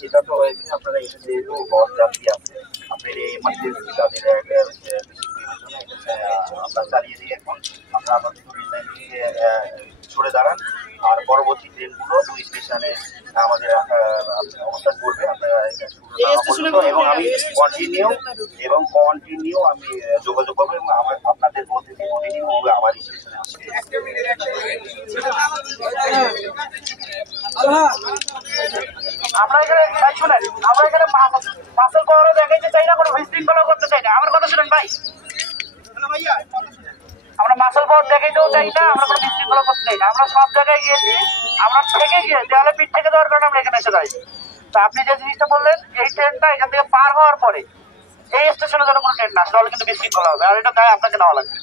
সিদ্ধান্ত হয়েছে আপনারা যেহেতু বড় যাত্রী আছে আপনার এই এমার্জেন্সি তাদের আমরা চালিয়ে দিই। এখন আমরা আপাতত রেললাইন থেকে সরে দাঁড়ান আর পরবর্তী ট্রেনগুলো 2 স্টেশনে আমাদের অবস্থান করবে। আপনারা এবং আমি কন্টিনিউ আমি যোগাযোগ করবো এবং আপনাদের মধ্যে কন্টিনিউ আমার স্টেশনে আসবে। আমরা এখানে শুনেন, আমরা এখানে মাসল পাওয়ারও দেখাইতে চাই না, কোনো বিশৃঙ্খলা করতে চাই না। আমার কথা শুনেন ভাই, আমরা মাসল পাওয়ার দেখাইতেও চাই না, আমরা কোনো বিশৃঙ্খলা করতে চাই না। আমরা সব জায়গায় গিয়েছি, আমরা থেকে গিয়ে দেওয়ালে পিঠ থেকে দেওয়ার কারণে আমরা এখানে এসে যাই। তা আপনি যে জিনিসটা বললেন, এই ট্রেনটা এখান থেকে পার হওয়ার পরে এই স্টেশনে যেন কোনো ট্রেন না আসে, তাহলে কিন্তু বিশৃঙ্খলা হবে, আর এটা গায়ে আপনাকে নেওয়া লাগবে।